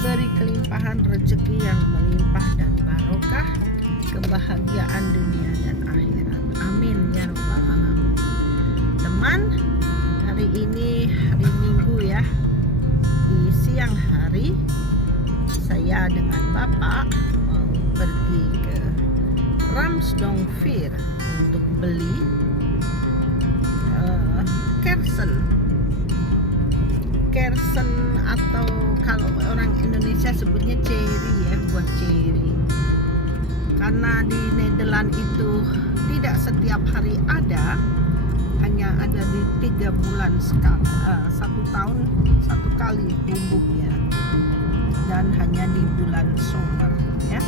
diberi kelimpahan rezeki yang melimpah dan barokah, kebahagiaan dunia dan akhirat. Amin ya rabbal alamin. Teman, hari ini hari Minggu ya, di siang hari saya dengan Bapak mau pergi ke Ramsdongfir untuk beli kersen atau kalau orang Indonesia sebutnya cherry ya, buat cherry. Karena di Nederland itu tidak setiap hari ada, hanya ada di 3 bulan sekali, 1 tahun 1 kali tumbuhnya, dan hanya di bulan summer ya.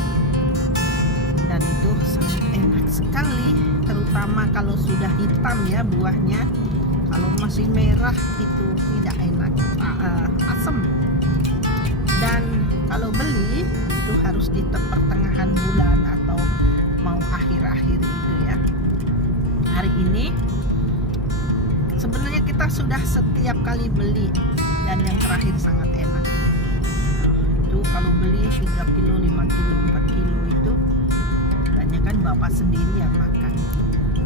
Dan itu sangat enak sekali, terutama kalau sudah hitam ya buahnya. Kalau masih merah itu tidak enak, asam. Dan kalau beli itu harus di pertengahan bulan atau mau akhir-akhir itu ya. Hari ini sebenarnya kita sudah setiap kali beli, dan yang terakhir sangat enak. Itu kalau beli 3 kilo, 5 kilo, 4 kilo itu banyak kan bapak sendiri yang makan.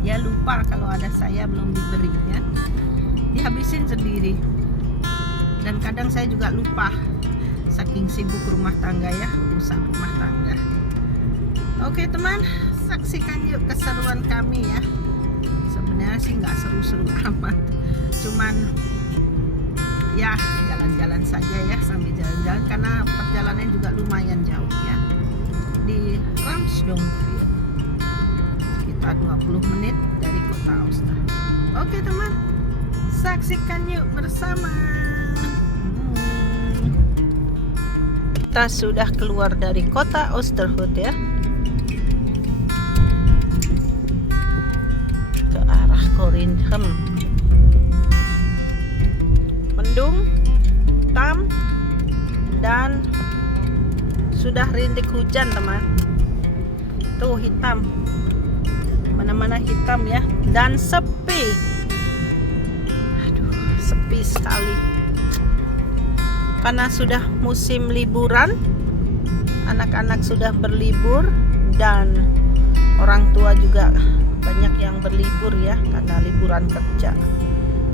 Dia lupa kalau ada saya belum diberinya, dihabisin sendiri. Dan kadang saya juga lupa, saking sibuk rumah tangga ya, urusan rumah tangga. Oke teman, saksikan yuk keseruan kami ya. Sebenarnya sih nggak seru-seru amat, cuman ya jalan-jalan saja ya, sambil jalan-jalan karena perjalanannya juga lumayan jauh ya, di Ramsdongfir, sekitar 20 menit dari kota Oosterhout. Oke teman, saksikan yuk bersama. Kita sudah keluar dari kota Oosterhout ya, ke arah Korinhem. Mendung, hitam, dan sudah rintik hujan teman. Tuh hitam, mana-mana hitam ya, dan sepi. Aduh, sepi sekali. Karena sudah musim liburan, anak-anak sudah berlibur dan orang tua juga banyak yang berlibur ya, karena liburan kerja.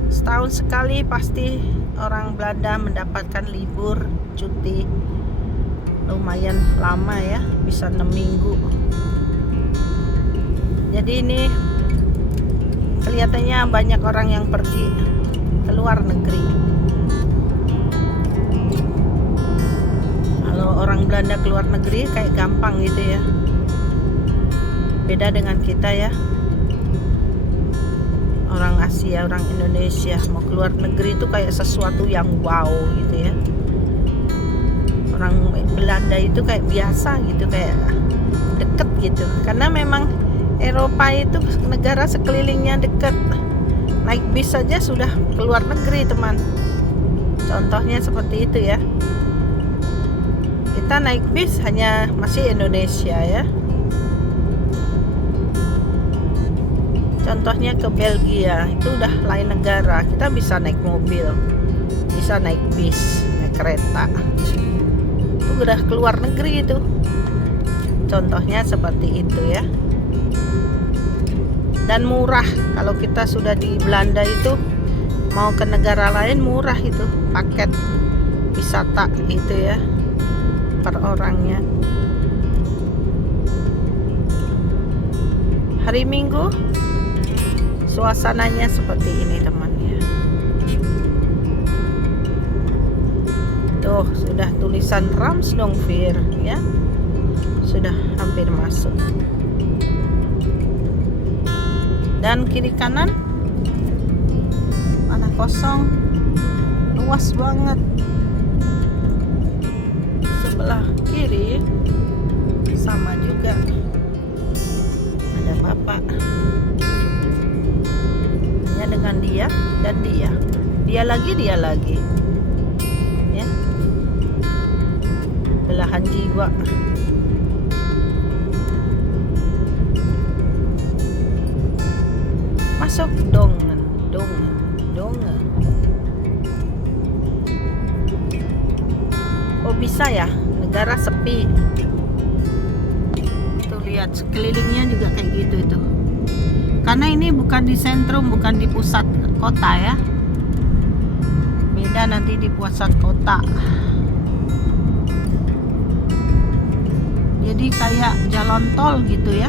Setahun sekali pasti orang Belanda mendapatkan libur cuti lumayan lama ya, bisa 6 minggu. Jadi ini kelihatannya banyak orang yang pergi ke luar negeri. Kalau orang Belanda keluar negeri kayak gampang gitu ya, beda dengan kita ya. Orang Asia, orang Indonesia mau keluar negeri itu kayak sesuatu yang wow gitu ya. Orang Belanda itu kayak biasa gitu, kayak deket gitu. Karena memang Eropa itu negara sekelilingnya deket. Naik bis saja sudah keluar negeri teman. Contohnya seperti itu ya. Kita naik bis hanya masih Indonesia ya. Contohnya ke Belgia, itu udah lain negara. Kita bisa naik mobil, bisa naik bis, naik kereta. Itu udah keluar negeri itu. Contohnya seperti itu ya. Dan murah. Kalau kita sudah di Belanda itu mau ke negara lain murah itu paket wisata itu ya, per orangnya. Hari Minggu suasananya seperti ini teman ya. Tuh sudah tulisan Ramsdongfir ya, sudah hampir masuk. Dan kiri kanan tanah kosong, luas banget. Sebelah kiri sama juga, ada bapak. Hanya dengan dia dan dia lagi ya, belahan jiwa. Masuk dong. Oh bisa ya, negara sepi. Tuh lihat sekelilingnya juga kayak gitu itu. Karena ini bukan di sentrum, bukan di pusat kota ya. Beda nanti di pusat kota. Jadi kayak jalan tol gitu ya.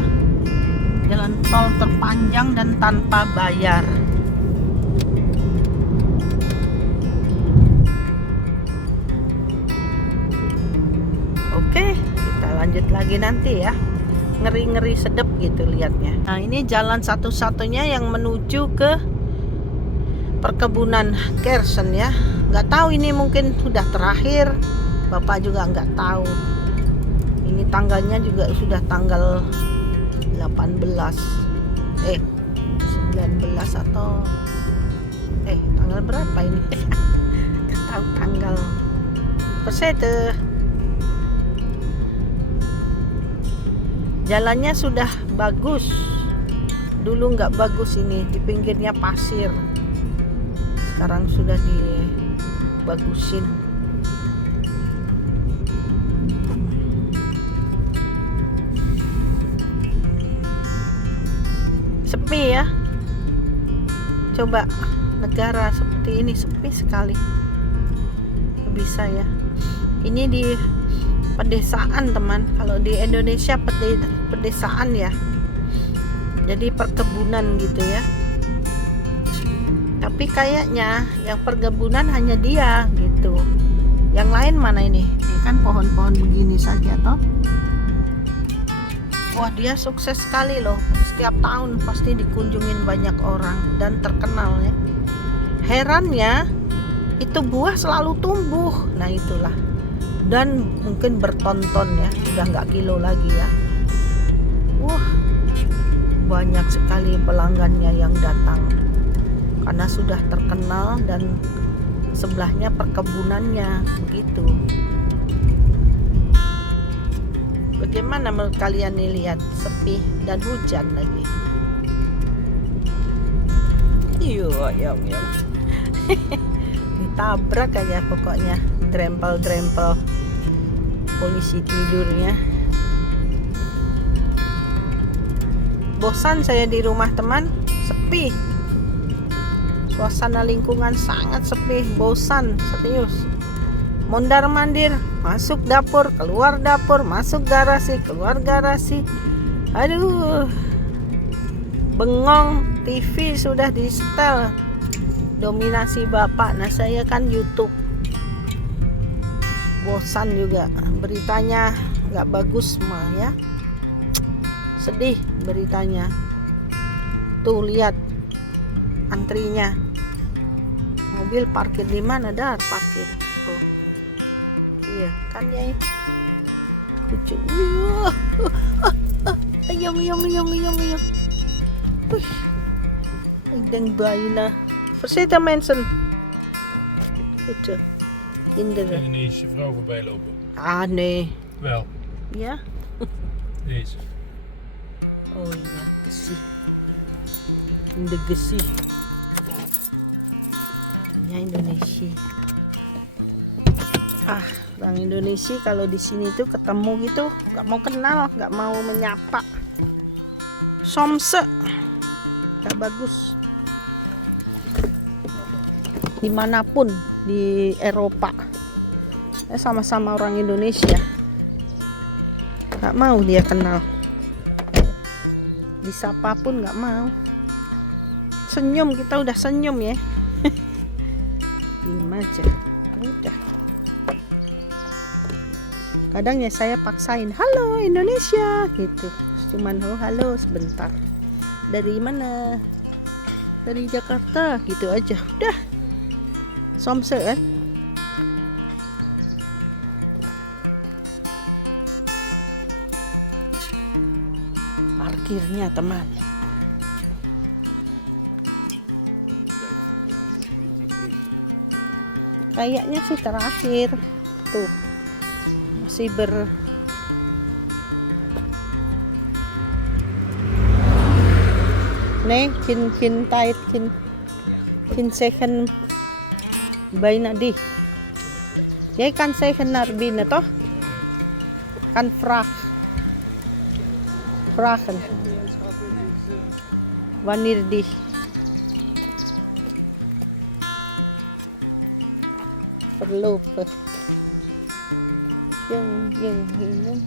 Jalan tol terpanjang dan tanpa bayar. Oke, kita lanjut lagi nanti ya. Ngeri-ngeri sedep gitu liatnya. Nah ini jalan satu-satunya yang menuju ke perkebunan Kherson ya. Nggak tahu ini mungkin sudah terakhir. Bapak juga nggak tahu. Ini tanggalnya juga sudah tanggal 18 19 atau tanggal berapa ini? Nggak tahu tanggal. Persete. Jalannya sudah bagus. Dulu nggak bagus ini, di pinggirnya pasir. Sekarang sudah dibagusin. Sepi ya. Coba negara seperti ini sepi sekali. Bisa ya. Ini di pedesaan teman. Kalau di Indonesia pedesaan ya. Jadi perkebunan gitu ya. Tapi kayaknya yang perkebunan hanya dia gitu. Yang lain mana ini? Ini kan pohon-pohon begini saja toh. Wah dia sukses sekali loh. Setiap tahun pasti dikunjungin banyak orang dan terkenal ya. Herannya itu buah selalu tumbuh. Nah itulah. Dan mungkin bertonton ya, sudah nggak kilo lagi ya. Wah, banyak sekali pelanggannya yang datang karena sudah terkenal dan sebelahnya perkebunannya begitu. Bagaimana menurut kalian nih lihat sepi dan hujan lagi? Iya, ditabrak aja pokoknya. Drempel polisi tidurnya. Bosan saya di rumah teman, sepi. Suasana lingkungan sangat sepi, bosan serius. Mondar mandir, masuk dapur, keluar dapur, masuk garasi, keluar garasi. Aduh, bengong. TV sudah di setel, dominasi bapak. Nah saya kan YouTube. Bosan juga, beritanya nggak bagus mah ya, sedih beritanya. Tuh lihat antrinya, mobil parkir di mana? Dar parkir tuh. Iya kan ya, kucing. Ayong. Den bijna. Verzitten mensen. Goed. Kinderen. Een Indonesische vrouw voorbij lopen. Ah nee. Wel, Ja? deze. Oh iya, gesi. Ini gesi. Katanya Indonesia. Ah, orang Indonesia kalau di sini tuh ketemu gitu, nggak mau kenal, nggak mau menyapa. Somse, nggak bagus. Dimanapun di Eropa, sama-sama orang Indonesia, nggak mau dia kenal. Disapa pun nggak mau. Senyum, kita udah senyum ya. Diem aja, udah. Kadang ya saya paksain, halo Indonesia gitu. Cuman halo sebentar. Dari mana? Dari Jakarta gitu aja. Udah. Somse kan? Parkirnya teman. Kayaknya sih terakhir. Tuh. Masih nih kin second bijna di Jij kan zeggen naar binnen, toch? Kan vragen. Wanneer die verlopen. Yang.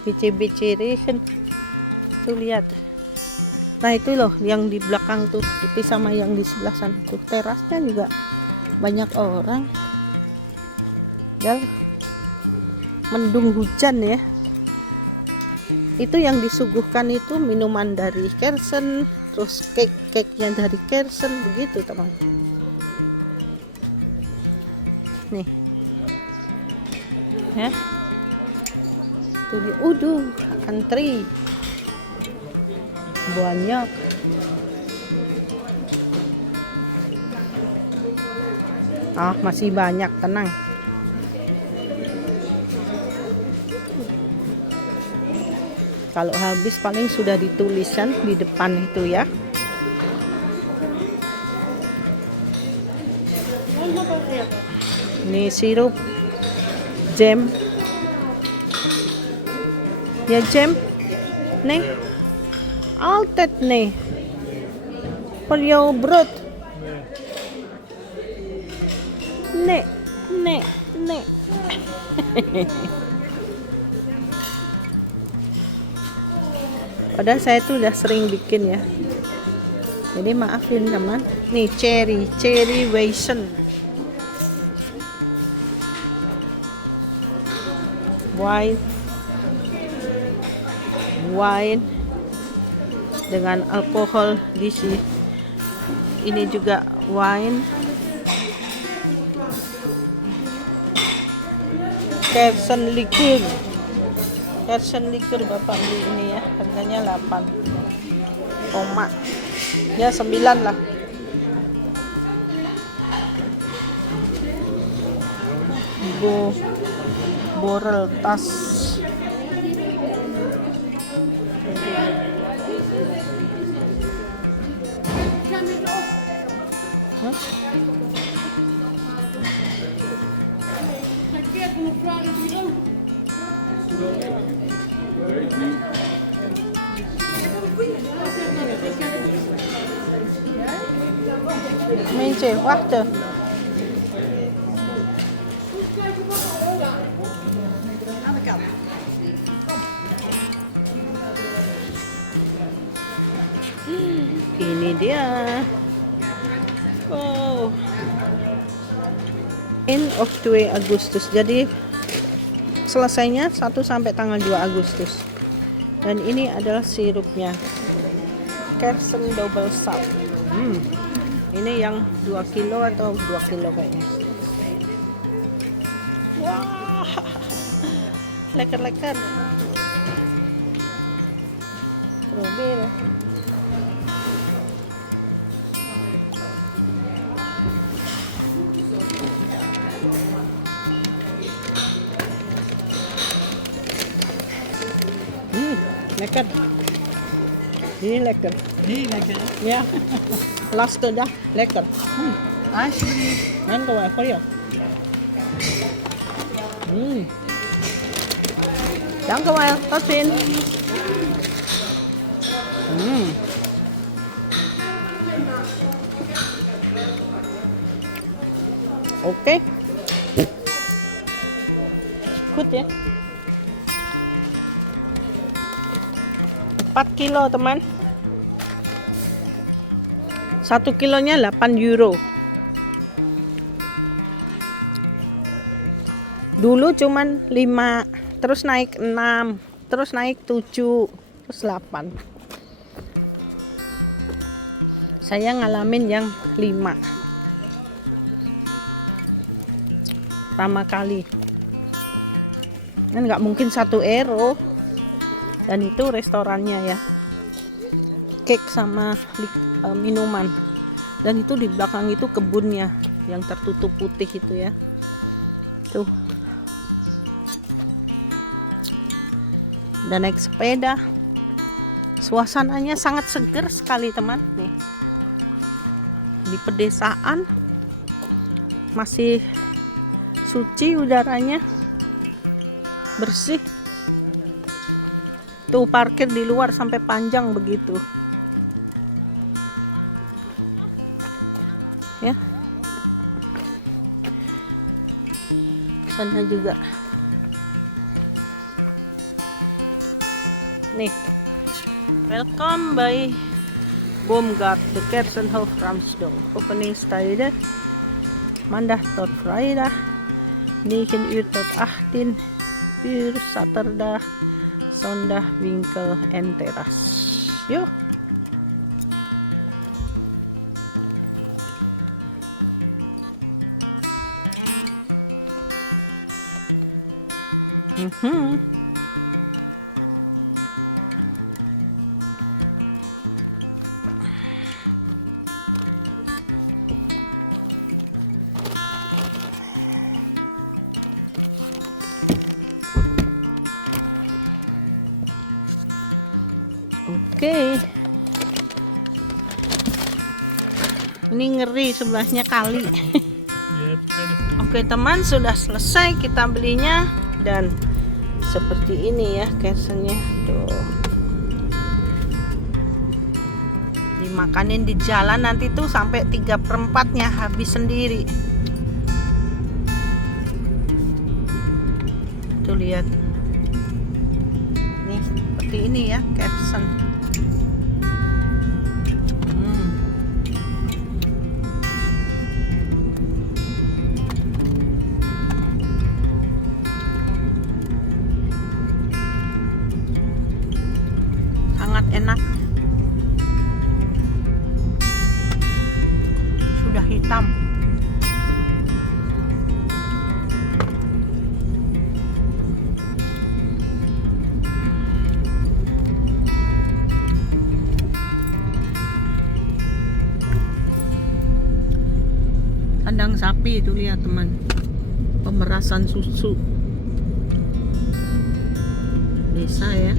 Bici-bici regen. Tuh lihat. Nah itu loh yang di belakang tuh, itu sama yang di sebelah sana tuh, terasnya juga banyak orang. Dan mendung hujan ya. Itu yang disuguhkan itu minuman dari Kersen, terus cake-nya dari Kersen, begitu teman. Nih. Ya. Tuh dia, antri. Banyak. Masih banyak, tenang. Kalau habis paling sudah ditulisan di depan itu ya. Ini sirup, jam. Ya jam. Nih. Altijd nih. Voor jouw brood. Nee. Padahal saya tuh udah sering bikin ya. Jadi maafin teman. Nih cherry Weizen. Wine dengan alkohol di sini. Ini juga wine. Kersen liqueur Bapak beli ini ya, harganya 8 koma ya 9 lah. Borel tas. Mensen, wachten. Aan de kant. Ini dia. Wow. End of 2 Agustus. Jadi selesainya 1 sampai tanggal 2 Agustus. Dan ini adalah sirupnya. Kersen double salt. Ini yang 2 kilo atau 2 kilo kayaknya. Wah. Leker. Probeer. Lekker. Heel lekker. Heel lekker, hè? Ja. Laatste dag. Lekker. Alsjeblieft. Dank u wel voor jou. Dank u wel. Tot ziens. Oke. Good ya. 4 kilo teman. 1 kilonya 8 euro. Dulu cuman 5, terus naik 6, terus naik 7, terus 8. Saya ngalamin yang 5 pertama kali. Kan nggak mungkin 1 euro. Dan itu restorannya ya, cake sama minuman. Dan itu di belakang itu kebunnya yang tertutup putih itu ya. Tuh. Dan naik sepeda. Suasananya sangat seger sekali teman. Nih. Di pedesaan masih suci udaranya, bersih. Tuh parkir di luar sampai panjang begitu. Ya. Sana juga. Nih. Welcome by Boomgaard, de Kersenhof Ramsdorp. Openingstijden maandag tot vrijdag 9 uur tot 18 uur, zaterdag, zondag winkel en teras. Yuk. Oke. Ini ngeri, sebelahnya kali. Je hebt geen... Oke teman, sudah selesai kita belinya dan seperti ini ya kersennya. Tuh. Dimakanin di jalan nanti tuh sampai 3/4-nya habis sendiri. Tuh lihat. Nih, seperti ini ya kersen. Sangat enak. Sudah hitam. Kandang sapi itu lihat teman. Pemerasan susu. Desa ya.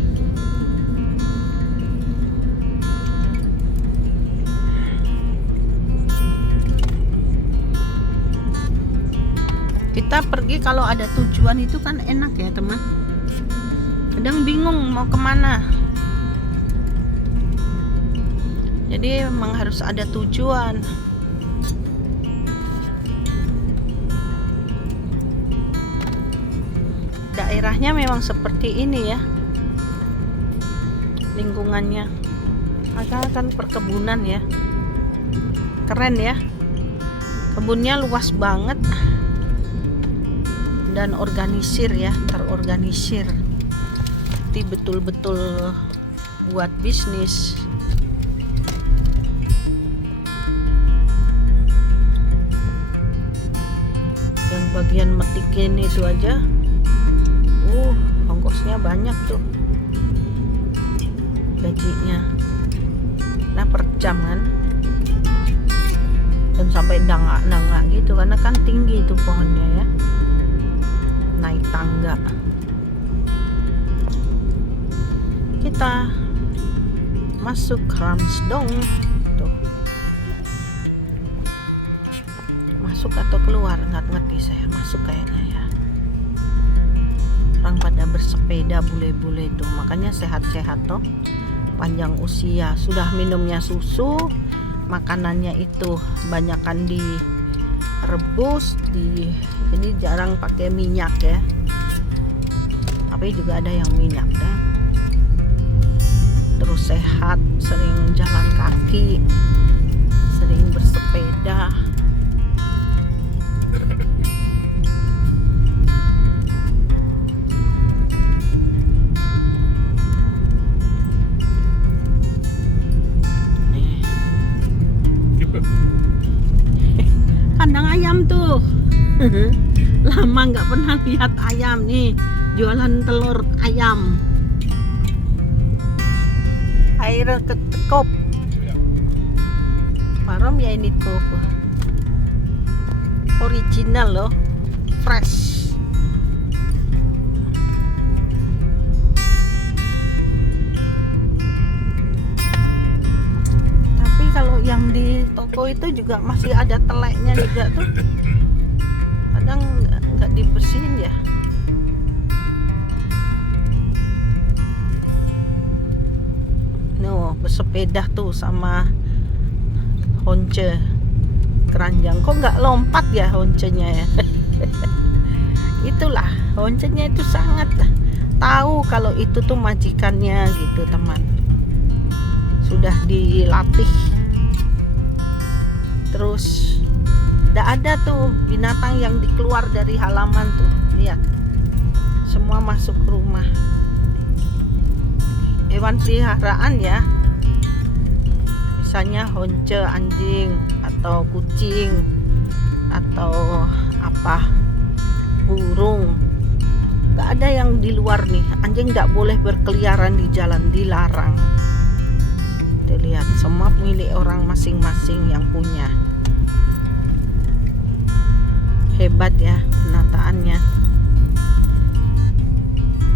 Kita pergi kalau ada tujuan itu kan enak ya teman. Kadang bingung mau kemana. Jadi memang harus ada tujuan. Daerahnya memang seperti ini ya. Lingkungannya. Kan perkebunan ya. Keren ya. Kebunnya luas banget. Dan organisir ya, terorganisir. Jadi betul-betul buat bisnis. Yang bagian metikin itu aja, ongkosnya banyak tuh, gajinya. Nah per jam kan, dan sampai dangak-dangak gitu karena kan tinggi itu pohonnya ya. Naik tangga. Kita masuk Ramsdorp tuh. Masuk atau keluar nggak ngerti saya. Masuk kayaknya ya. Orang pada bersepeda bule-bule itu, makanya sehat-sehat toh, panjang usia. Sudah minumnya susu, makanannya itu banyakan di rebus, jadi jarang pakai minyak ya, tapi juga ada yang minyak deh. Terus sehat, sering jalan kaki, sering bersepeda. Kandang ayam tuh. Lama nggak pernah lihat ayam nih, jualan telur ayam. Air kekop. Waarom jij niet kopen? Original loh, fresh. Tapi kalau yang di toko itu juga masih ada teleknya juga tuh. ya. No, bersepeda tuh sama Honce keranjang. Kok nggak lompat ya Honcenya ya? Itulah Honcenya itu sangat tahu kalau itu tuh majikannya gitu teman. Sudah dilatih. Terus tidak ada tuh binatang yang dikeluar dari halaman tuh. Lihat, semua masuk ke rumah. Hewan peliharaan ya, misalnya honce anjing atau kucing atau apa, burung. Gak ada yang di luar nih. Anjing gak boleh berkeliaran di jalan, dilarang. Tuh lihat, semua milik orang masing-masing yang punya. Hebat ya penataannya.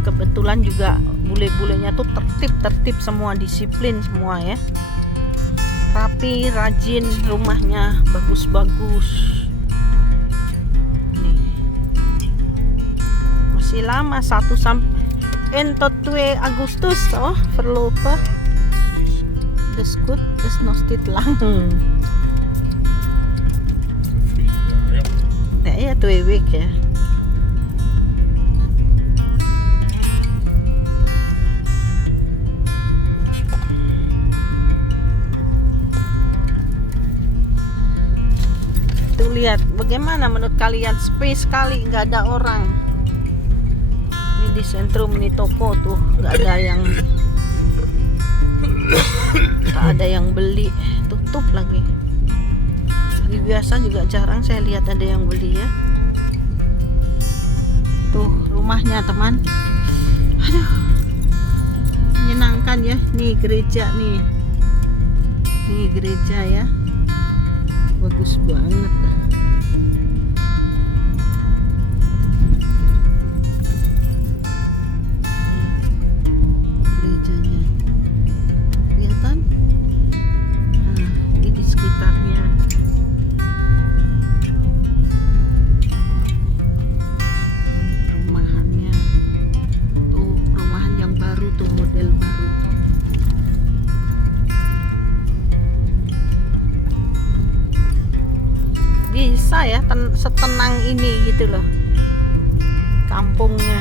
Kebetulan juga bule-bulenya tuh tertib semua, disiplin semua ya. Rapi, rajin, rumahnya bagus-bagus. Nih. Masih lama 1 sampai entot 2 Agustus toh, verlopen. Dus goed, dus nog steeds lang. Ja, 2 weken ya. Tuh lihat, bagaimana menurut kalian, space sekali, nggak ada orang. Ini di sentrum ini toko tuh, nggak ada yang beli, tutup lagi. Hari biasa juga jarang saya lihat ada yang beli ya. Tuh rumahnya teman. Aduh, menyenangkan ya. Nih gereja nih. Nih gereja ya. Bagus banget lah. Gerejanya. Kelihatan? Nah, ini di sekitarnya. Perumahannya. Tuh, perumahan yang baru tuh, model baru. Bisa ya setenang ini gitu loh kampungnya.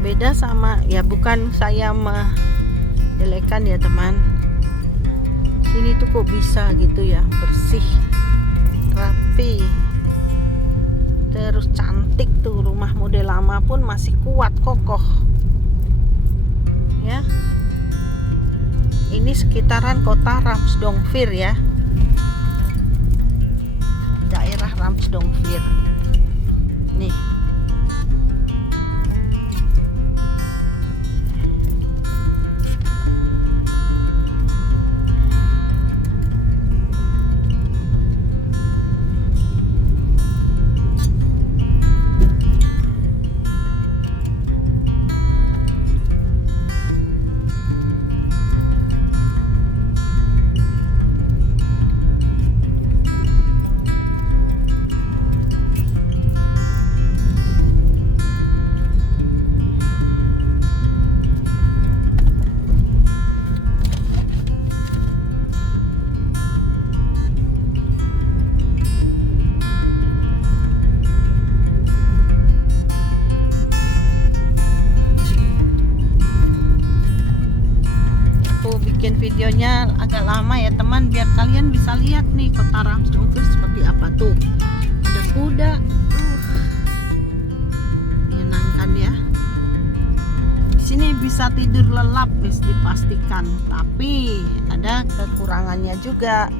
Beda sama ya, bukan saya menjelekan ya teman, sini tuh kok bisa gitu ya, bersih, rapi, terus cantik tuh. Rumah model lama pun masih kuat, kokoh ya. Ini sekitaran kota Ramsdongfir ya, daerah Ramsdongfir nih. Bikin videonya agak lama ya teman, biar kalian bisa lihat nih kota Ramsdongfir seperti apa tuh. Ada kuda, menyenangkan ya. Di sini bisa tidur lelap, wis dipastikan. Tapi ada kekurangannya juga.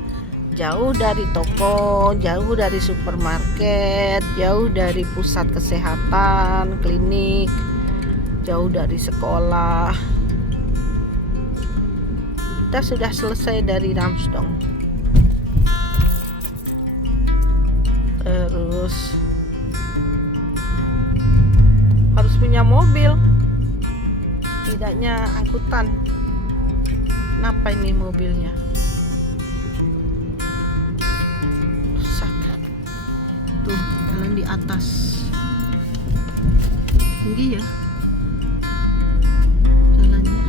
Jauh dari toko, jauh dari supermarket, jauh dari pusat kesehatan, klinik, jauh dari sekolah. Kita sudah selesai dari Ramsdong. Terus harus punya mobil, tidaknya angkutan. Kenapa ini mobilnya rusak? Tuh jalan di atas. Tinggi ya jalannya.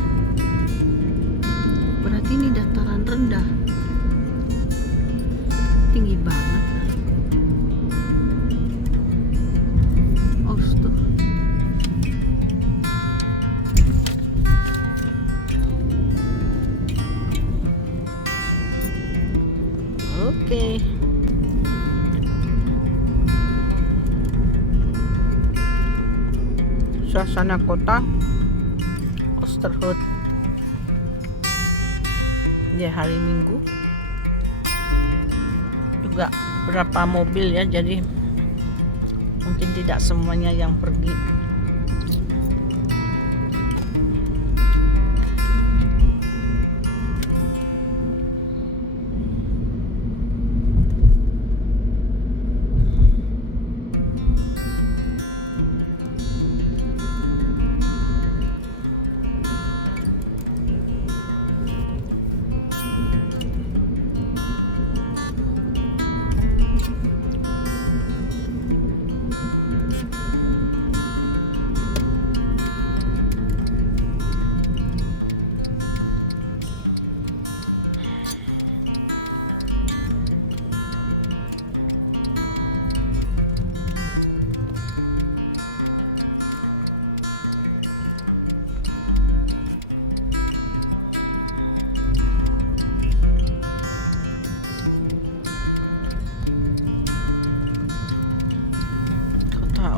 Berarti ini dataran rendah. Tinggi banget. Oh, tuh. Oke. Suasana kota Oosterhout ya, hari Minggu juga berapa mobil ya, jadi mungkin tidak semuanya yang pergi.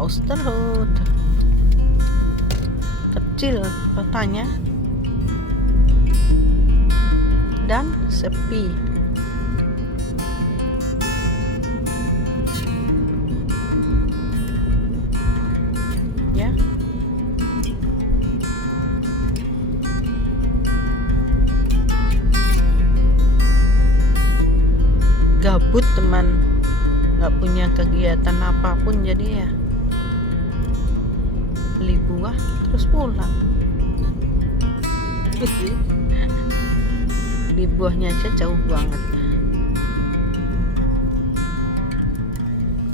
Oosterhout kecil kotanya dan sepi. Ya. Gabut teman, nggak punya kegiatan apapun, jadi ya beli buah terus pulang. Beli buahnya aja jauh banget.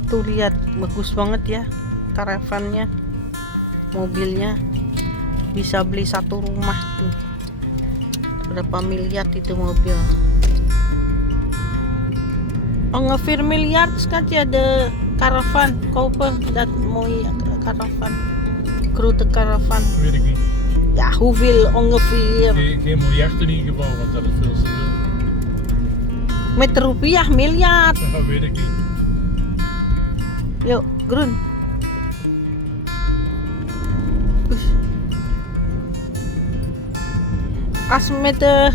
Tuh lihat, bagus banget ya karavannya, mobilnya bisa beli satu rumah tuh. Berapa miliar itu mobil? Ongeveer miljard schat je de caravan kopen, dat mooie caravan. Grote caravan. Weet ik niet. Ja, hoeveel ongeveer? Geen miljard in ieder geval, want dat is veel te veel. Met rupiah miljard. Dat weet ik niet. Yuk, groen. Ush. Als met de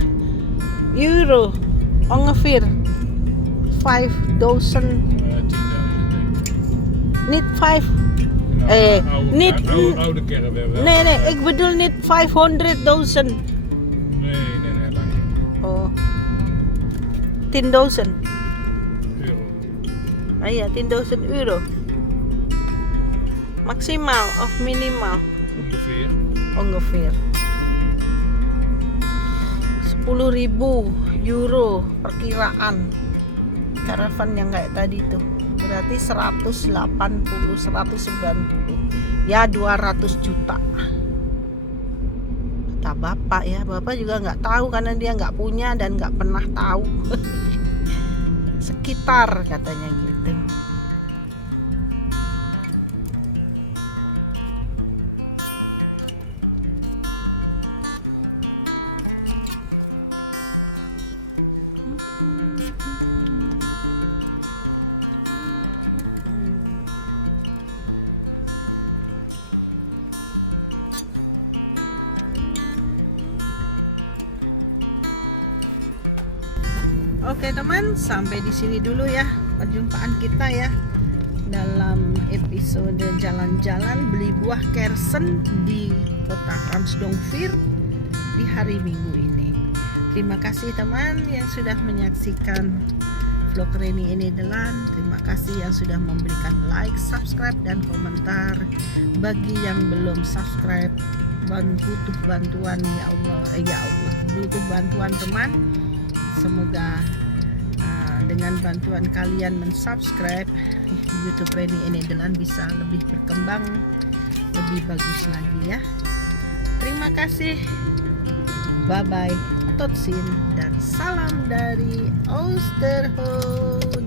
euro ongeveer 5.000. 10.000 denk ik. Niet 5. Niet. Oude caravan wel. Nee, ik bedoel niet 500.000. Nee, lang niet. Oh. 10.000. Euro. Ah iya, 10.000 euro. Maksimaal of minimaal? Ongeveer. Ongeveer 10.000 euro perkiraan karavan yang kayak tadi tuh. Berarti 180, 190, ya 200 juta. Kata bapak ya, bapak juga nggak tahu karena dia nggak punya dan nggak pernah tahu. Sekitar katanya gitu. Oke teman, sampai di sini dulu ya perjumpaan kita ya dalam episode jalan-jalan beli buah kersen di kota Raamsdonckveer di hari Minggu ini. Terima kasih teman yang sudah menyaksikan vlog Reni Enedelan. Terima kasih yang sudah memberikan like, subscribe, dan komentar. Bagi yang belum subscribe, butuh bantuan ya Allah, butuh bantuan teman. Semoga dengan bantuan kalian mensubscribe, YouTube Reni in Nederland bisa lebih berkembang, lebih bagus lagi ya. Terima kasih. Bye bye. Tot ziens dan salam dari Oosterhout.